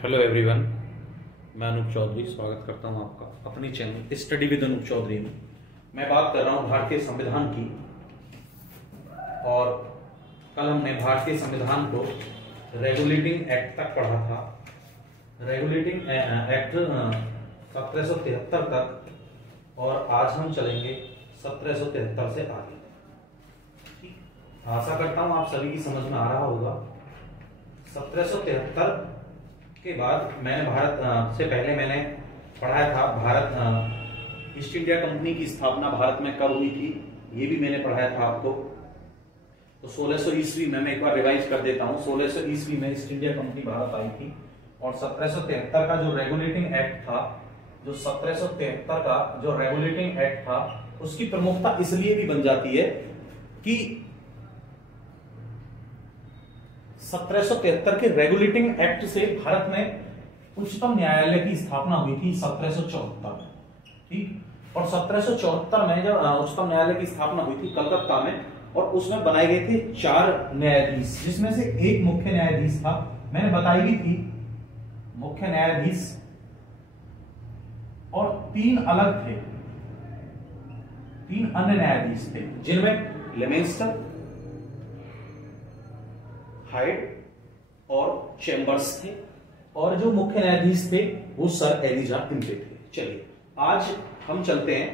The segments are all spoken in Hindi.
हेलो एवरीवन, मैं अनूप चौधरी स्वागत करता हूं आपका अपनी channel study with Anoop Chaudhary में। मैं बात कर रहा हूं भारतीय संविधान की। और कल हमने भारतीय संविधान को रेगुलेटिंग एक्ट तक पढ़ा था। रेगुलेटिंग एक्ट 1773 तक, और आज हम चलेंगे 1773 से आगे। आशा करता हूं आप सभी की समझ में आ रहा होगा। 1773 के बाद मैंने भारत से पहले मैंने पढ़ाया था भारत ईस्ट इंडिया कंपनी की स्थापना भारत में कब हुई थी, ये भी मैंने पढ़ाया था आपको। तो 1600 ईस्वी में, मैं एक बार रिवाइज कर देता हूँ। 1600 ईस्वी में ईस्ट इंडिया कंपनी भारत आई थी, और 1773 का जो रेगुलेटिंग एक्ट था, जो 1773 का जो रेगुलेटिंग एक्ट था, उसकी प्रमुखता इसलिए भी बन जाती है कि 1773 के रेगुलेटिंग एक्ट से भारत में उच्चतम न्यायालय की स्थापना हुई थी 1774 में। ठीक, और 1774 में जब उच्चतम न्यायालय की स्थापना हुई थी कलकत्ता में, और उसमें बनाए गए थे 4 न्यायाधीश, जिसमें से एक मुख्य न्यायाधीश था। मैंने बताई भी थी मुख्य न्यायाधीश, और 3 अलग थे, 3 अन्य न्यायाधीश थे, जिनमें लेमेंस्टर, हाइड और चैम्बर्स थे, और जो मुख्य न्यायाधीश थे वो सर एलिजा इनके थे। चलिए आज हम चलते हैं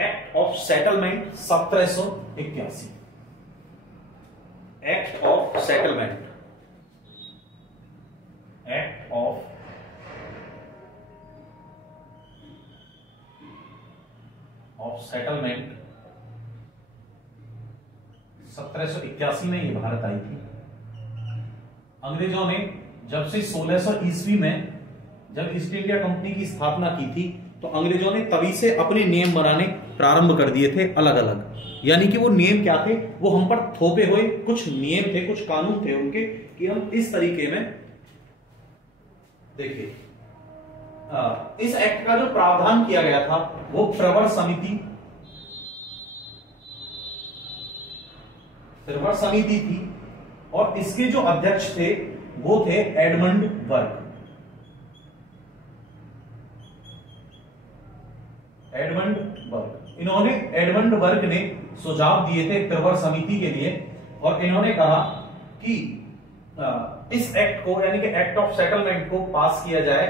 act of settlement 1781। Act of settlement, act of settlement 1781 में ये भारत आई थी। अंग्रेजों ने जब से 1600 ईस्वी में जब ईस्ट इंडिया कंपनी की स्थापना की थी, तो अंग्रेजों ने तभी से अपने नियम बनाने प्रारंभ कर दिए थे अलग अलग। यानी कि वो नियम क्या थे, वो हम पर थोपे हुए कुछ नियम थे, कुछ कानून थे उनके, कि हम इस तरीके में देखिए। इस एक्ट का जो प्रावधान किया गया था वो प्रवर समिति थी, और इसके जो अध्यक्ष थे वो थे एडमंड बर्ग। एडमंड बर्ग ने सुझाव दिए थे प्रवर समिति के लिए, और इन्होंने कहा कि इस एक्ट को, यानी कि एक्ट ऑफ सेटलमेंट को पास किया जाए।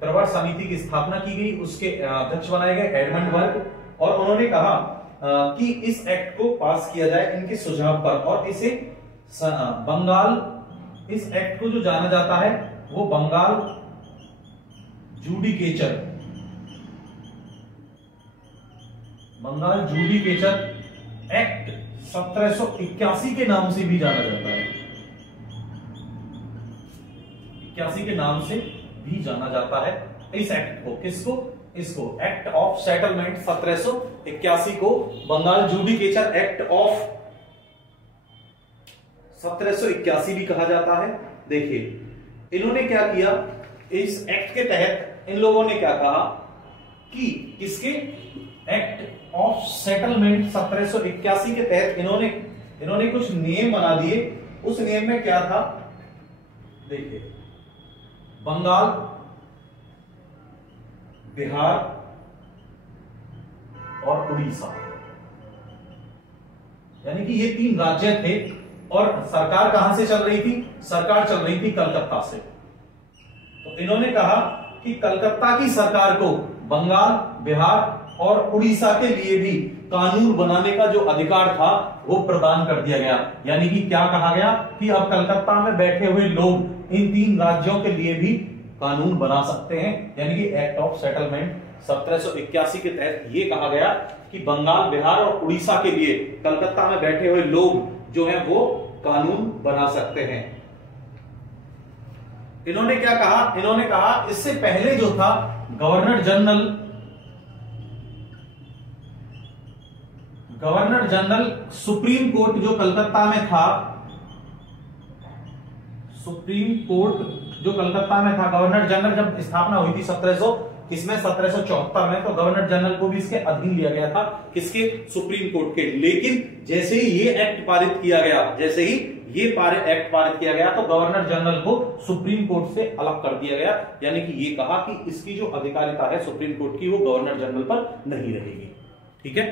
प्रवर समिति की स्थापना की गई, उसके अध्यक्ष बनाए गए एडमंड बर्ग, और उन्होंने कहा कि इस एक्ट को पास किया जाए इनके सुझाव पर, और इसे बंगाल, इस एक्ट को जो जाना जाता है वो बंगाल जुडिकेचर एक्ट 1781 के नाम से भी जाना जाता है। 81 के नाम से भी जाना जाता है इस एक्ट को। किसको? इसको एक्ट ऑफ सेटलमेंट 1781 को बंगाल जुडिकेचर एक्ट ऑफ 1781 भी कहा जाता है। देखिए इन्होंने क्या किया, इस एक्ट के तहत इन लोगों ने क्या कहा कि इसके एक्ट ऑफ सेटलमेंट 1781 के तहत इन्होंने कुछ नियम बना दिए। उस नियम में क्या था, देखिए, बंगाल, बिहार और उड़ीसा, यानी कि ये 3 राज्य थे, और सरकार कहां से चल रही थी? सरकार चल रही थी कलकत्ता से। तो इन्होंने कहा कि कलकत्ता की सरकार को बंगाल, बिहार और उड़ीसा के लिए भी कानून बनाने का जो अधिकार था वो प्रदान कर दिया गया। यानी कि क्या कहा गया कि अब कलकत्ता में बैठे हुए लोग इन 3 राज्यों के लिए भी कानून बना सकते हैं। यानी कि एक्ट ऑफ सेटलमेंट 1781 के तहत ये कहा गया कि बंगाल, बिहार और उड़ीसा के लिए कलकत्ता में बैठे हुए लोग जो है वो कानून बना सकते हैं। इन्होंने क्या कहा? इन्होंने कहा इससे पहले जो था गवर्नर जनरल सुप्रीम कोर्ट जो कलकत्ता में था, गवर्नर जनरल जब स्थापना हुई थी 1774 में, तो गवर्नर जनरल को भी इसके अधीन लिया गया था। किसके? सुप्रीम कोर्ट के। लेकिन जैसे ही ये एक्ट पारित किया गया, ये एक्ट पारित किया गया तो गवर्नर जनरल को सुप्रीम कोर्ट से अलग कर दिया गया, यानी कि ये कहा कि इसकी जो अधिकारिता है सुप्रीम कोर्ट की वो गवर्नर जनरल पर नहीं रहेगी। ठीक है,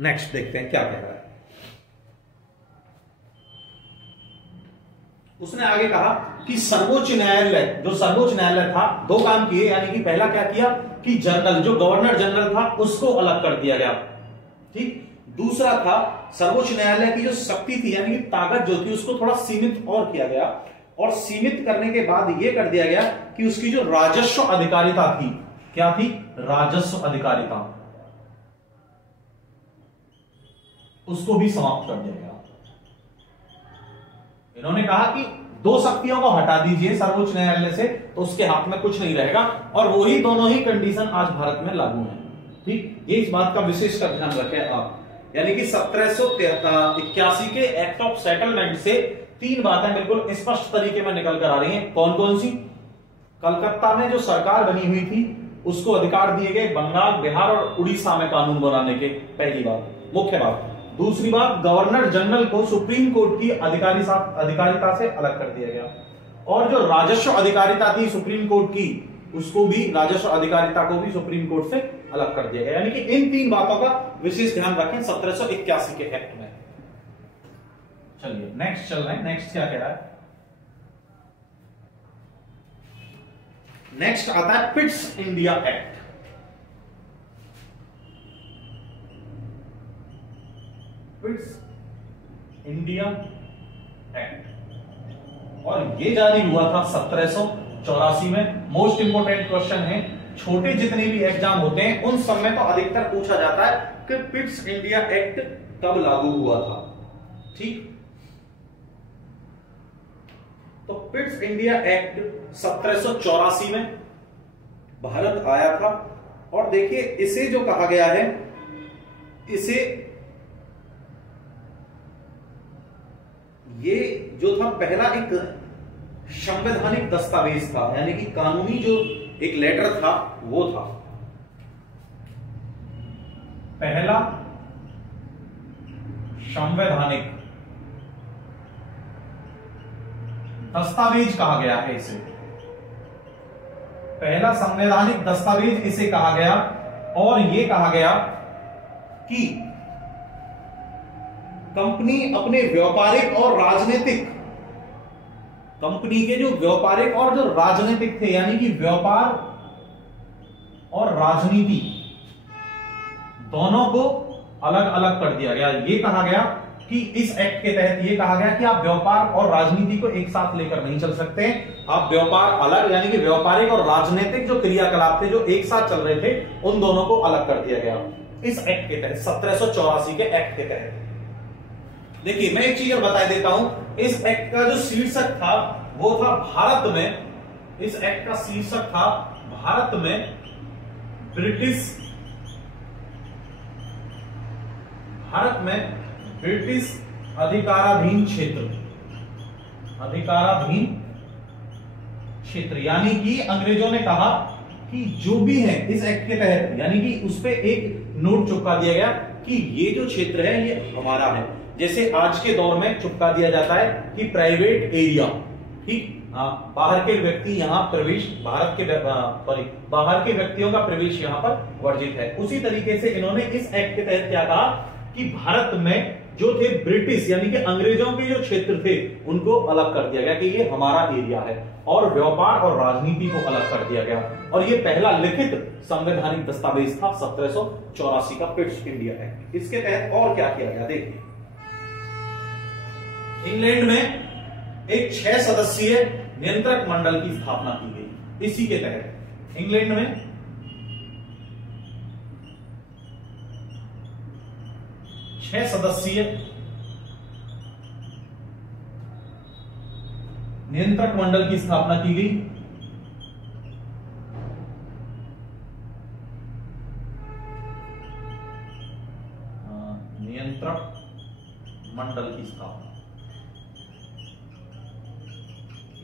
नेक्स्ट देखते हैं क्या कह रहा है। उसने आगे कहा कि सर्वोच्च न्यायालय, जो सर्वोच्च न्यायालय था, दो काम किए, यानी कि पहला क्या किया कि जनरल, जो गवर्नर जनरल था उसको अलग कर दिया गया। ठीक, दूसरा था सर्वोच्च न्यायालय की जो शक्ति थी यानी कि ताकत जो थी उसको थोड़ा सीमित और किया गया, और सीमित करने के बाद यह कर दिया गया कि उसकी जो राजस्व अधिकारिता थी, क्या थी, राजस्व अधिकारिता, उसको भी समाप्त कर दिया गया। इन्होंने कहा कि दो शक्तियों को हटा दीजिए सर्वोच्च न्यायालय से तो उसके हाथ में कुछ नहीं रहेगा, और वही दोनों ही कंडीशन आज भारत में लागू है। ठीक, ये इस बात का विशेष कर ध्यान रखें आप, यानी कि 1781 के एक्ट ऑफ सेटलमेंट से तीन बातें बिल्कुल स्पष्ट तरीके में निकल कर आ रही हैं। कौन कौन सी? कलकत्ता में जो सरकार बनी हुई थी उसको अधिकार दिए गए बंगाल, बिहार और उड़ीसा में कानून बनाने के, पहली बात, मुख्य बात। दूसरी बात, गवर्नर जनरल को सुप्रीम कोर्ट की अधिकारिता से अलग कर दिया गया, और जो राजस्व अधिकारिता थी सुप्रीम कोर्ट की, उसको भी, राजस्व अधिकारिता को भी सुप्रीम कोर्ट से अलग कर दिया गया। यानी कि इन तीन बातों का विशेष ध्यान रखें 1781 के एक्ट में। चलिए नेक्स्ट चल रहे हैं, नेक्स्ट क्या कह रहा है? नेक्स्ट आता है Pitt's India act. Pitt's India act, और ये जारी हुआ था 1784 में। मोस्ट इंपोर्टेंट क्वेश्चन है, छोटे जितने भी एग्जाम होते हैं उन सब में तो अधिकतर पूछा जाता है कि पिट्स इंडिया एक्ट कब लागू हुआ था। ठीक, तो पिट्स इंडिया एक्ट 1784 में भारत आया था, और देखिए इसे जो कहा गया है, इसे, ये जो था पहला एक संवैधानिक दस्तावेज था, यानी कि कानूनी जो एक लेटर था वो था, पहला संवैधानिक दस्तावेज कहा गया है इसे, पहला संवैधानिक दस्तावेज इसे कहा गया। और यह कहा गया कि कंपनी अपने व्यापारिक और राजनीतिक, कंपनी के जो व्यापारिक और जो राजनीतिक थे, यानी कि व्यापार और राजनीति दोनों को अलग अलग कर दिया गया। यह कहा गया कि इस एक्ट के तहत यह कहा गया कि आप व्यापार और राजनीति को एक साथ लेकर नहीं चल सकते, आप व्यापार अलग, यानी कि व्यापारिक और राजनीतिक जो क्रियाकलाप थे जो एक साथ चल रहे थे उन दोनों को अलग कर दिया गया इस एक्ट के तहत, 1784 के एक्ट के तहत। देखिए मैं एक चीज और बता देता हूं, इस एक्ट का जो शीर्षक था वो था भारत में, इस एक्ट का शीर्षक था भारत में ब्रिटिश अधिकाराधीन क्षेत्र, यानी कि अंग्रेजों ने कहा कि जो भी है इस एक्ट के तहत, यानी कि उस पे एक नोट चिपका दिया गया कि ये जो क्षेत्र है ये हमारा है। जैसे आज के दौर में चिपका दिया जाता है कि प्राइवेट एरिया, ठीक, बाहर के व्यक्ति यहां प्रवेश, बाहर के व्यक्तियों का प्रवेश यहां पर वर्जित है। उसी तरीके से इन्होंने इस एक्ट के तहत क्या कहा कि भारत में जो थे ब्रिटिश यानी कि अंग्रेजों के जो क्षेत्र थे उनको अलग कर दिया गया कि ये हमारा एरिया है, और व्यापार और राजनीति को अलग कर दिया गया। और ये पहला लिखित संवैधानिक दस्तावेज था 1784 का पिट्स इंडिया एक्ट। इसके तहत और क्या किया गया देखिए, इंग्लैंड में एक 6 सदस्यीय नियंत्रक मंडल की स्थापना की गई। इसी के तहत इंग्लैंड में 6 सदस्यीय नियंत्रक मंडल की स्थापना की गई। नियंत्रक मंडल की स्थापना,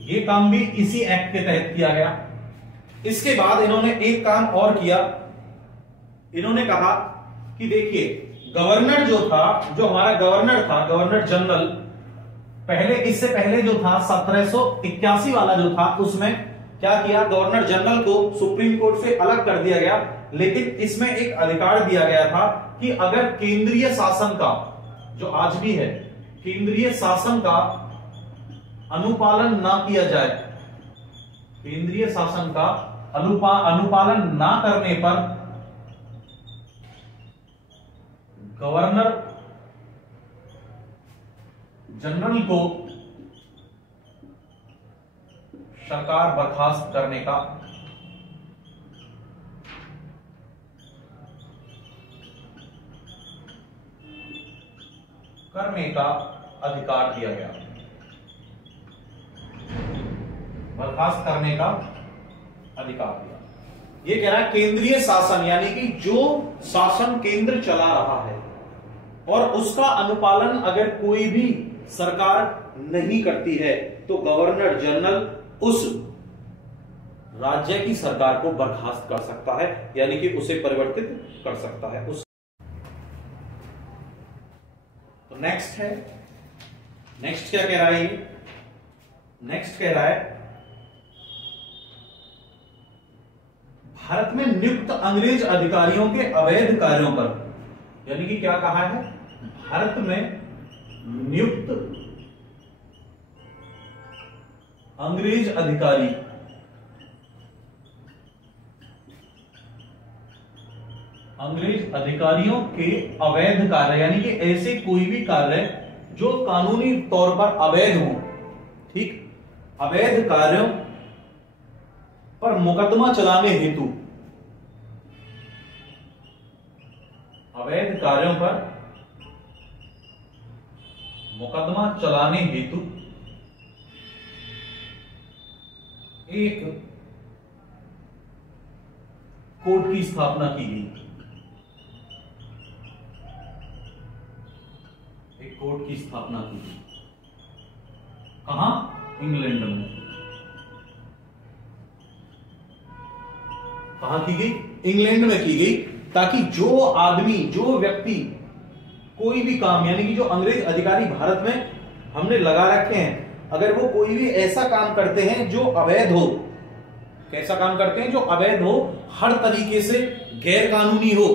यह काम भी इसी एक्ट के तहत किया गया। इसके बाद इन्होंने एक काम और किया, इन्होंने कहा कि देखिए गवर्नर जो था, जो हमारा गवर्नर था, गवर्नर जनरल, पहले इससे पहले जो था 1781 वाला जो था, उसमें क्या किया, गवर्नर जनरल को सुप्रीम कोर्ट से अलग कर दिया गया, लेकिन इसमें एक अधिकार दिया गया था कि अगर केंद्रीय शासन का, जो आज भी है, केंद्रीय शासन का अनुपालन ना किया जाए, केंद्रीय शासन का अनुपालन ना करने पर गवर्नर जनरल को सरकार बर्खास्त करने का अधिकार दिया गया, बर्खास्त करने का अधिकार दिया। ये कह रहा है केंद्रीय शासन, यानी कि जो शासन केंद्र चला रहा है और उसका अनुपालन अगर कोई भी सरकार नहीं करती है, तो गवर्नर जनरल उस राज्य की सरकार को बर्खास्त कर सकता है, यानी कि उसे परिवर्तित कर सकता है। तो नेक्स्ट है, नेक्स्ट क्या कह रहा है ये, नेक्स्ट कह रहा है भारत में नियुक्त अंग्रेज अधिकारियों के अवैध कार्यों पर, यानी कि क्या कहा है, भारत में नियुक्त अंग्रेज अधिकारी अधिकारियों के अवैध कार्य, यानी कि ऐसे कोई भी कार्य जो कानूनी तौर पर अवैध हो, ठीक, अवैध कार्यों पर मुकदमा चलाने हेतु, अवैध कार्यों पर मुकदमा चलाने हेतु एक कोर्ट की स्थापना की गई, एक कोर्ट की स्थापना की गई। कहां? इंग्लैंड में। कहां की गई? इंग्लैंड में की गई, ताकि जो आदमी, जो व्यक्ति कोई भी काम, यानी कि जो अंग्रेज अधिकारी भारत में हमने लगा रखे हैं, अगर वो कोई भी ऐसा काम करते हैं जो अवैध हो, कैसा काम करते हैं जो अवैध हो, हर तरीके से गैर कानूनी हो,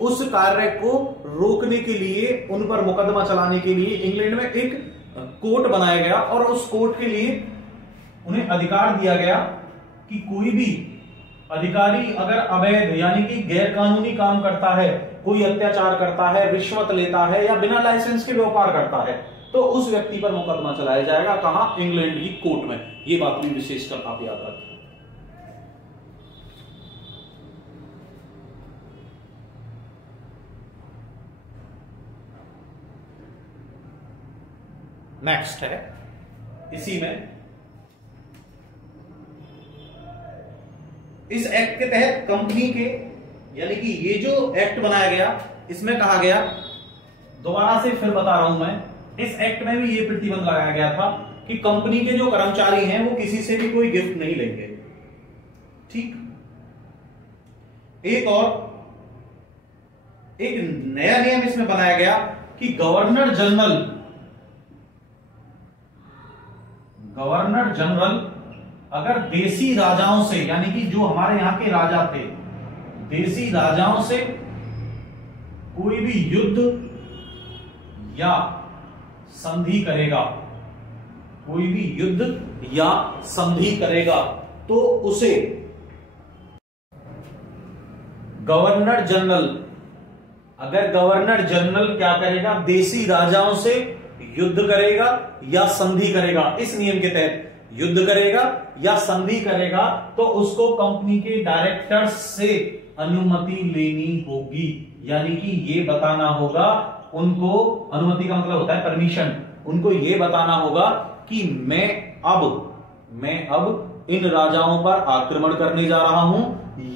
उस कार्य को रोकने के लिए, उन पर मुकदमा चलाने के लिए इंग्लैंड में एक कोर्ट बनाया गया, और उस कोर्ट के लिए उन्हें अधिकार दिया गया कि कोई भी अधिकारी अगर अवैध, यानी कि गैर कानूनी काम करता है, कोई अत्याचार करता है, रिश्वत लेता है या बिना लाइसेंस के व्यापार करता है, तो उस व्यक्ति पर मुकदमा चलाया जाएगा। कहां? इंग्लैंड की कोर्ट में। ये बात भी विशेषकर आप याद रखें। नेक्स्ट है, इसी में इस एक्ट के तहत कंपनी के, यानी कि ये जो एक्ट बनाया गया, इसमें कहा गया, दोबारा से फिर बता रहा हूं मैं, इस एक्ट में भी ये प्रतिबंध लगाया गया था कि कंपनी के जो कर्मचारी हैं वो किसी से भी कोई गिफ्ट नहीं लेंगे, ठीक। एक और एक नया नियम इसमें बनाया गया कि गवर्नर जनरल अगर देसी राजाओं से, यानी कि जो हमारे यहां के राजा थे, देसी राजाओं से कोई भी युद्ध या संधि करेगा, कोई भी युद्ध या संधि करेगा, तो उसे गवर्नर जनरल, अगर गवर्नर जनरल क्या करेगा, देसी राजाओं से युद्ध करेगा या संधि करेगा, इस नियम के तहत युद्ध करेगा या संधि करेगा, तो उसको कंपनी के डायरेक्टर्स से अनुमति लेनी होगी, यानी कि ये बताना होगा उनको, अनुमति का मतलब होता है परमिशन, उनको ये बताना होगा कि मैं अब इन राजाओं पर आक्रमण करने जा रहा हूं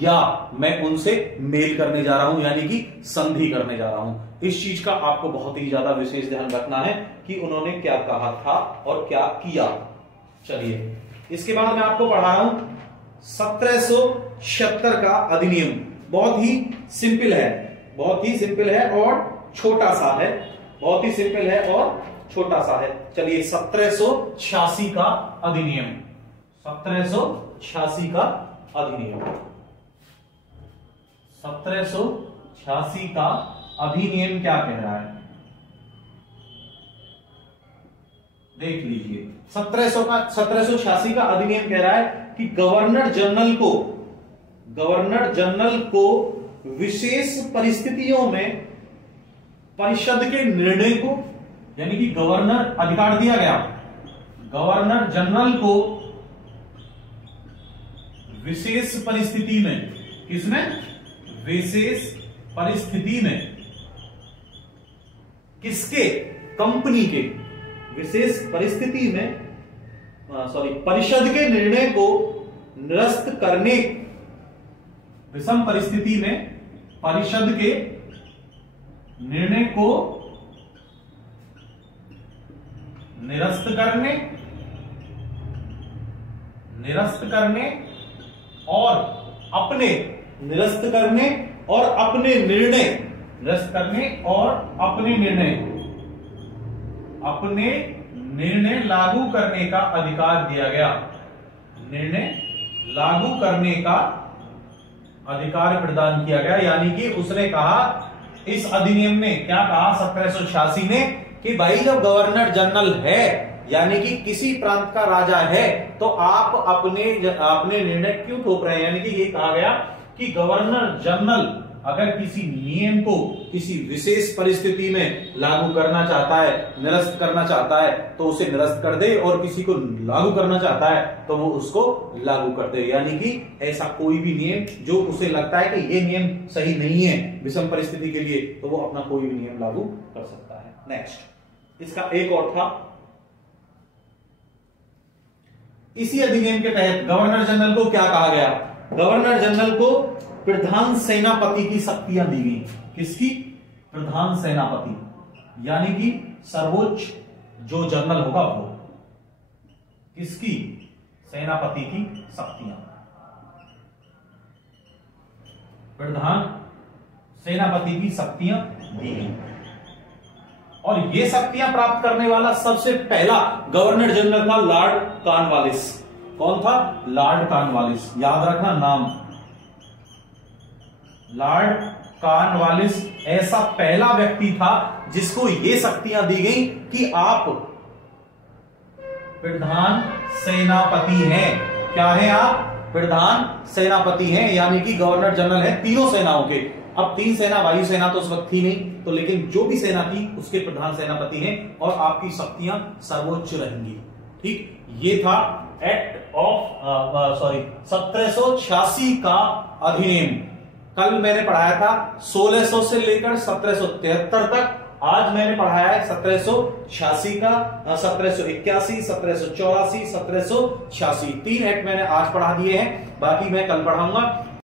या मैं उनसे मेल करने जा रहा हूं, यानी कि संधि करने जा रहा हूं। इस चीज का आपको बहुत ही ज्यादा विशेष ध्यान रखना है कि उन्होंने क्या कहा था और क्या किया। चलिए, इसके बाद मैं आपको पढ़ा रहा हूं 1776 का अधिनियम। बहुत ही सिंपल है, बहुत ही सिंपल है और छोटा सा है, बहुत ही सिंपल है और छोटा सा है। चलिए 1786 का अधिनियम, 1786 का अधिनियम, 1786 का अधिनियम क्या कह रहा है देख लीजिए। 1786 का अधिनियम कह रहा है कि गवर्नर जनरल को विशेष परिस्थितियों में परिषद के निर्णय को, यानी कि गवर्नर अधिकार दिया गया, गवर्नर जनरल को विशेष परिस्थिति में, किसमें, विशेष परिस्थिति में, किसके, कंपनी के, विशेष परिस्थिति में परिषद के निर्णय को निरस्त करने, विषम परिस्थिति में परिषद के निर्णय को निरस्त करने और अपने निर्णय लागू करने का अधिकार दिया गया, निर्णय लागू करने का अधिकार प्रदान किया गया। यानी कि उसने कहा, इस अधिनियम ने क्या कहा 1786 ने, कि भाई जब गवर्नर जनरल है, यानी कि किसी प्रांत का राजा है, तो आप अपने निर्णय क्यों थोप रहे हैं। यानी कि ये कहा गया कि गवर्नर जनरल अगर किसी नियम को किसी विशेष परिस्थिति में लागू करना चाहता है, निरस्त करना चाहता है, तो उसे निरस्त कर दे, और किसी को लागू करना चाहता है तो वो उसको लागू कर दे। यानी कि ऐसा कोई भी नियम जो उसे लगता है कि ये नियम सही नहीं है विषम परिस्थिति के लिए, तो वो अपना कोई भी नियम लागू कर सकता है। नेक्स्ट, इसका एक और था, इसी अधिनियम के तहत गवर्नर जनरल को क्या कहा गया, गवर्नर जनरल को प्रधान सेनापति की शक्तियां दी गई। किसकी, प्रधान सेनापति, यानी कि सर्वोच्च जो जनरल होगा वो, किसकी, सेनापति की शक्तियां, प्रधान सेनापति की शक्तियां दी गई। और ये शक्तियां प्राप्त करने वाला सबसे पहला गवर्नर जनरल था लॉर्ड कॉर्नवालिस। कौन था, लॉर्ड कॉर्नवालिस, याद रखना नाम, लॉर्ड कॉर्नवालिस ऐसा पहला व्यक्ति था जिसको ये शक्तियां दी गई कि आप प्रधान सेनापति हैं। क्या है आप, प्रधान सेनापति हैं, यानी कि गवर्नर जनरल है तीनों सेनाओं के। अब 3 सेना, वायुसेना तो उस वक्त थी नहीं, तो लेकिन जो भी सेना थी उसके प्रधान सेनापति हैं, और आपकी शक्तियां सर्वोच्च रहेंगी। ठीक, ये था एक्ट ऑफ 1786 का अधिनियम। कल मैंने पढ़ाया था 1600 से लेकर 1773 तक, आज मैंने पढ़ाया है 1786 का, 1781, 1784, 1786। 3 एक्ट मैंने आज पढ़ा दिए हैं, बाकी मैं कल पढ़ाऊंगा।